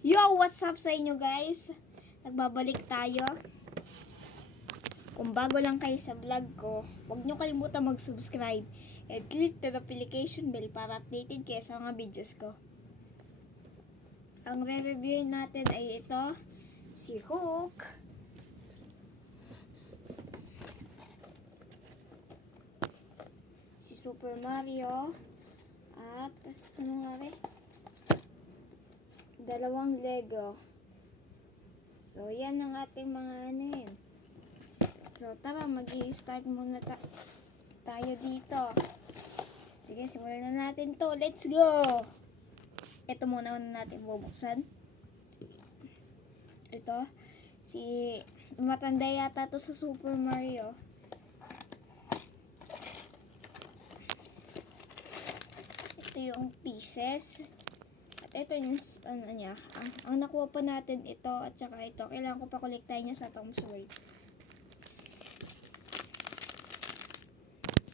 Yo, what's up sa inyo guys? Nagbabalik tayo. Kung bago lang kayo sa vlog ko, huwag nyo kalimutan mag-subscribe and click the notification bell para updated kayo sa mga videos ko. Ang re-reviewin natin ay ito, si Hook. Si Super Mario. At, ano nga rin? Dalawang Lego. So, yan ang ating mga ano yun. So, tara, mag-i-start muna tayo dito. Sige, simulan na natin to. Let's go! Ito muna natin bubuksan. Ito, matanda yata to sa Super Mario. Ito yung pieces. Ito yung ano niya. Ang nakuha pa natin ito at saka ito. Kailangan ko pa kolektahin niya sa Tom's World.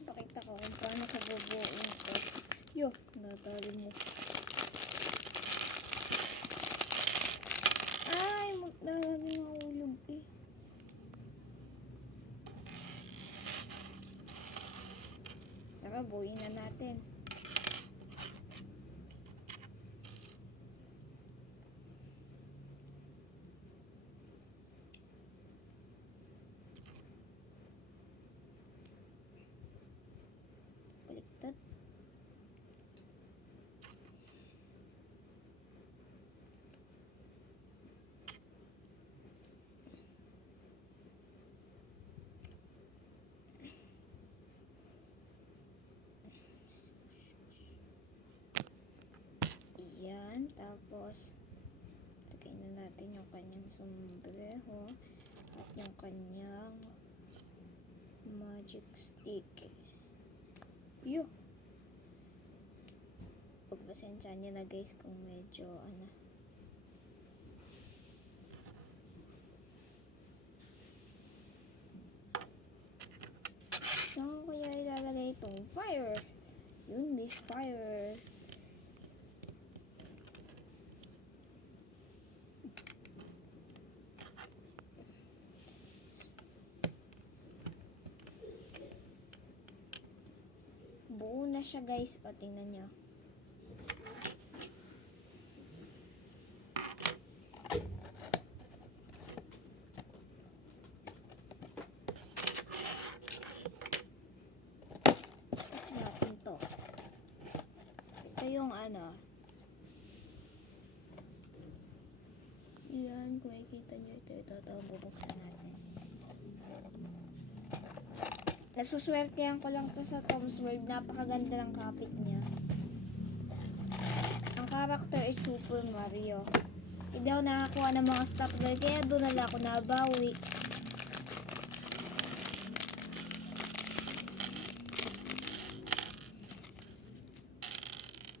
Pakita ko kung paano ko bubuuin ito. Yo, natali mo. Ay, magdalagin mahulog eh. Tara, buuin na natin. Yan, tapos lagay na natin yung kanyang sombreho at yung kanyang magic stick. Yo! Pagpasensya niya na guys kung medyo ano. Saan ko kaya ilalagay itong fire? Yun, may fire. Buo na siya guys. O, tingnan nyo. Tapos natin to. Ito yung ano. Yan, kung makikita nyo ito. Ito bubuksan natin. Nasuswertehan ko lang to sa Tom's World. Napakaganda ng kapit niya. Ang character is Super Mario. Hindi ako nakakuha ng mga stuff doon. Kaya doon nala ako nabawi.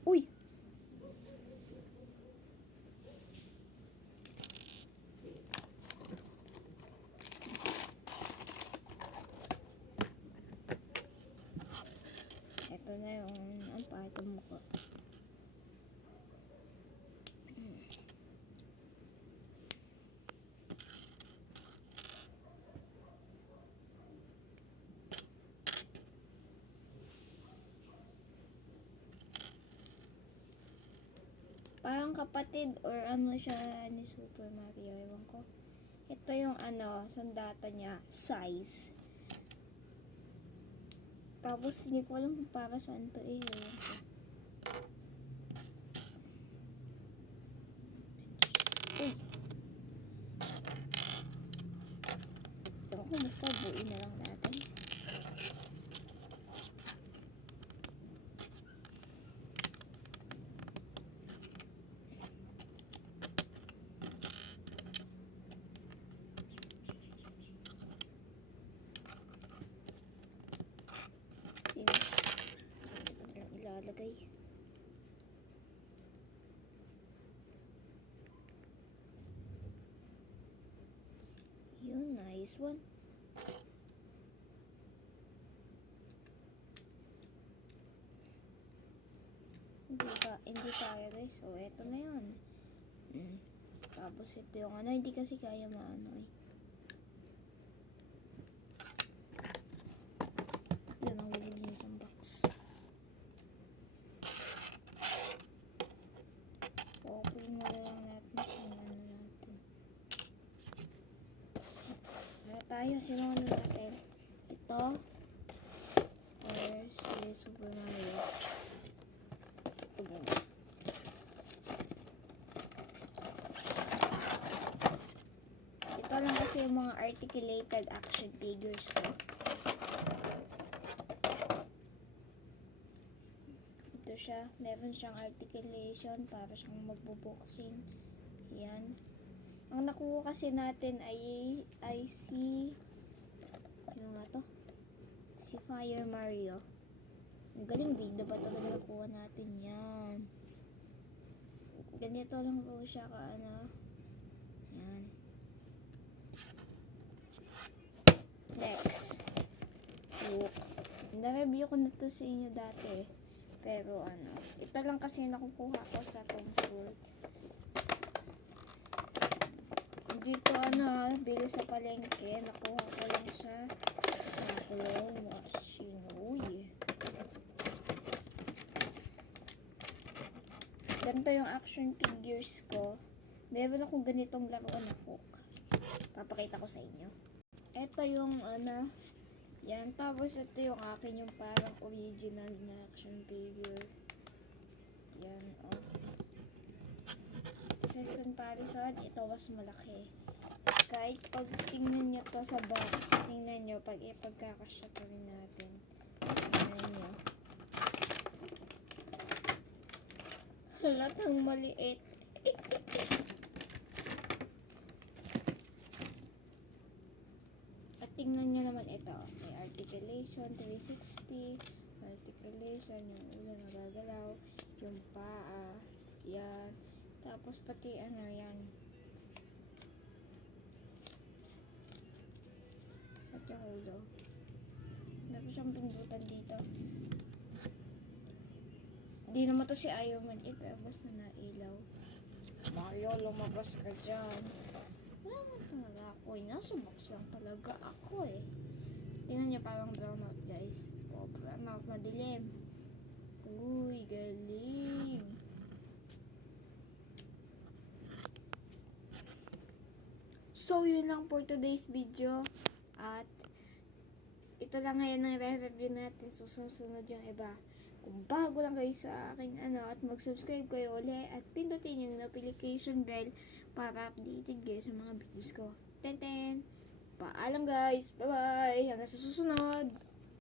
Uy! Ito na yung ang pahit ang mukha. Parang kapatid or ano siya ni Super Mario, ewan ko. Ito yung ano, sandata niya, size. Tapos hindi ko alam kung para saan to eh. Uy! Ewan ko, basta buuin na lang natin. Ilalagay. Yun, nice one. Hindi kaya guys. So, eto na yun. Tapos ito yung ano, hindi kasi kaya maano eh. Yan ang huli niya sa box. Okay mo lang natin sa ano natin. Kaya tayo, sinunan natin. Ito. Or si Super Mario. Ito muna. Ito lang kasi yung mga articulated action figures ko. Ito siya. Meron siyang articulation para siyang magbo-boxing. Yan. Ang nakuha kasi natin ay si ano nga to? Si Fire Mario. Ang galing, bigla ba talaga nakuha natin yan. Ganito lang po siya ka ano. Yan. Next. Look. Na-review ko na to sa inyo dati. Pero ano, ito lang kasi nakukuha ko sa Tom School. Dito ano, bili sa palengke, nakuha ko lang siya sa Clone Machine. Ganito yung action figures ko. Meron akong ganitong laruan na hook. Papakita ko sa inyo. Ito yung ano, yan. Tapos ito yung akin, yung parang original na action figure. Yan, oh. Sa comparison, ito mas malaki. Kahit pag tingnan nyo to sa box, tingnan nyo, pag ipagkakasya pa rin natin. Tingnan nyo. Halatang maliit. At tingnan nyo naman ito. May articulation, 360. Articulation, yung ulo nagagalaw. Yung paa. Yan. Tapos pati ano yan. At yung ulo. Meron siyang pindutan dito. Di naman to si Iron Man. Pero basta nailaw. Mario, lumabas ka dyan. Wala naman talaga ako eh. Nasa box lang talaga ako eh. Tingnan niyo parang brownout guys. O, brownout, madilim. Uy, galing. So, yun lang for today's video. At, ito lang ngayon ang re-review natin. So, susunod yung iba. Kung bago lang kayo sa aking at mag-subscribe kayo uli at pindutin yung notification bell para updated kayo sa mga videos ko. Ten! Paalam guys! Bye-bye! Hanggang sa susunod!